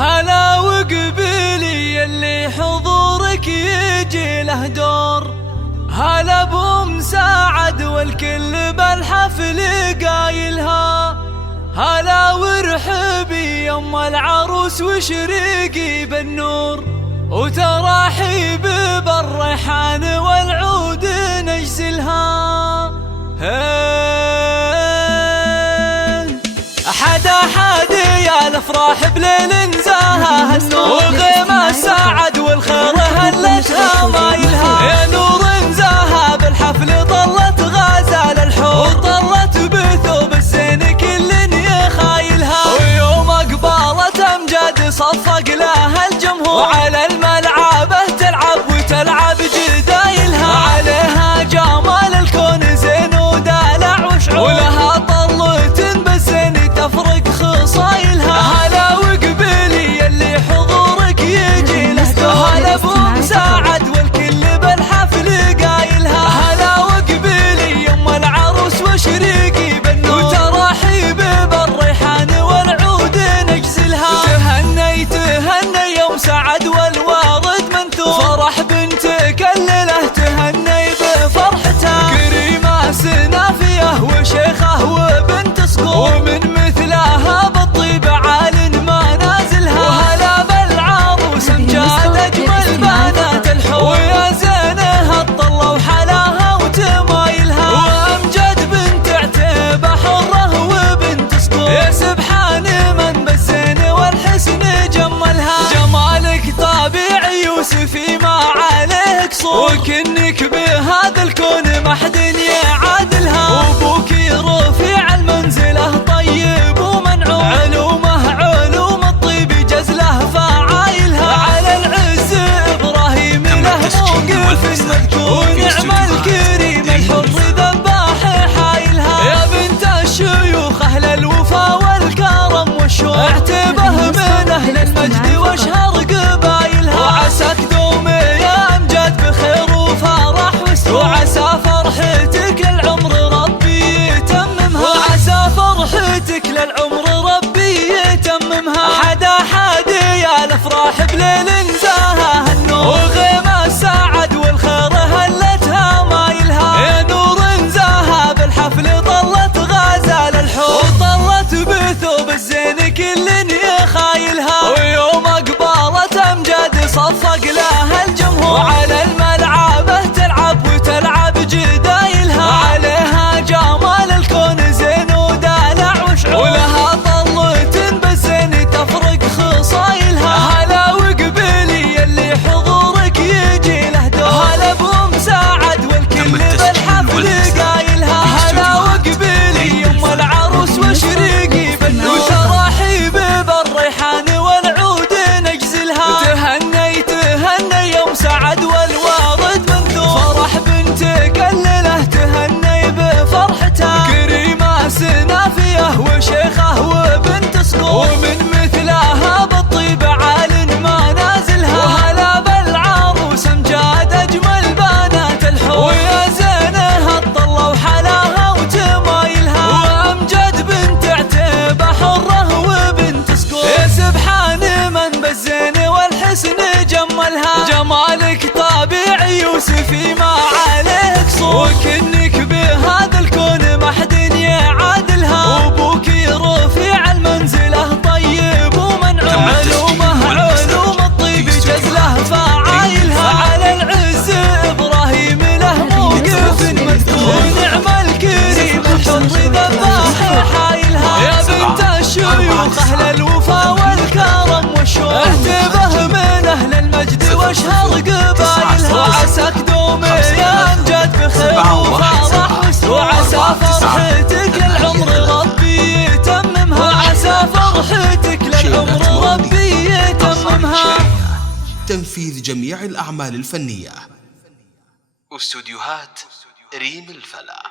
هلا وقبيلي اللي حضورك يجي له دور، هلا ابو مساعد والكل بالحفل قايلها، هلا وارحبي يم العروس وشريقي بالنور، وتراحيب بالريحان والعود نجزلها. حدا يا الافراح بليل نزاها وغيمة ساعد والخير هلتها مايلها، يا نور نزاها بالحفل طلت غازال الحور، طلت بثوب الزين كل يخايلها، ويوم اقبالت امجاد صفق لها الجمهور، وعلى الملعبه تلعب وتلعب جدايلها، عليها جمال الكون زين ودلع وشعور، ولها طلت بالزين تفرق خصايلها. هلا وقبيلي اللي حضورك يجي له دور، هلا ابو مساعد والكل بالحفل قايلها، هلا وقبيلي يم العروس وشريقي بالنور، وتراحيب بالريحان والعود نجزلها. تهني يوم سعد والوارد منثور، فرح بنتك الليله تهني بفرحتها، كريمه سنافيه وشيخه وبنت صقور، ومن مثلها بالطيب عال ما نازلها، وهلا بالعروس امجاد اجمل بنات الحور، ويا زينها الطله وحلاها وتمايلها، وامجد بنت عتيبه حره وبنت صقور، يا سبحان من بالزين والحسن جملها، جمالك طبيعي يوسفي ما عليه قصور، وكنك بهذا الكون ما حد يعادلها، وابوك رفيع المنزله طيب ومنعوم، علوم الطيب جزله فعايلها، على العز ابراهيم له موقف مذكور، ونعم الكريم الحر ذباح حايلها، يا بنت الشيوخ اهل الوفا والكرم والشوق، اعتبه من اهل المجد واشهر قبايلها، وعساك دومي يا امجاد بخير وفرح وسرور، وعسى فرحتك للعمر ربي يتممها، وعسى فرحتك للعمر ربي يتممها. حدا يا الافراح بليل نزاها النور، وغيمة ساعد والخير هلتها مايلها، يا نور نزاها بالحفل طلت غازال الحور، وطلت بثوب الزين كل يخايلها، ويوم اقبالت امجاد صفق لها الجمهور، وعلى الملعبه تلعب وتلعب جدايلها، عليها جمال الكون زين ودلع وشعور، ولها طلت بالزين تفرق خصايلها. هلا وقبيلي اللي حضورك يجي له دور، هلا ابو مساعد والكل بالحفل قايلها، هلا وقبيلي يم العروس وشريقي بالنور، وتراحيب بالريحان والعود نجزلها. تهني يوم سعد والوارد منثور، فرح بنتك الليله تهني بفرحتها، كريمه سنافيه وشيخه وبنت صقور، ومن مثلها بالطيب عال ما نازلها، وهلا بالعروس امجاد اجمل بنات الحور، ويا زينها الطله وحلاها وتمايلها، وامجد بنت عتيبه حره وبنت صقور، يا سبحان من بالزين والحسن جملها، جمالك طبيعي يوسفي ما عليه قصور، وكنك بهذا الكون ما حد يعادلها، وابوك رفيع المنزله طيب ومنعوم، علوم الطيب جزله فعايلها، على العز ابراهيم له موقف مذكور، ونعم الكريم الحر ذباح حايلها، يا بنت الشيوخ اهل الوفا والكرم والشوق، اعتبه من اهل المجد واشهر قبايلها، وعساك دومي يا امجاد بخير وفرح وسرور، وعسى فرحتك للعمر ربي يتممها، وعسى فرحتك للعمر ربي يتممها. تنفيذ جميع الأعمال الفنية. استوديوهات ريم الفلا.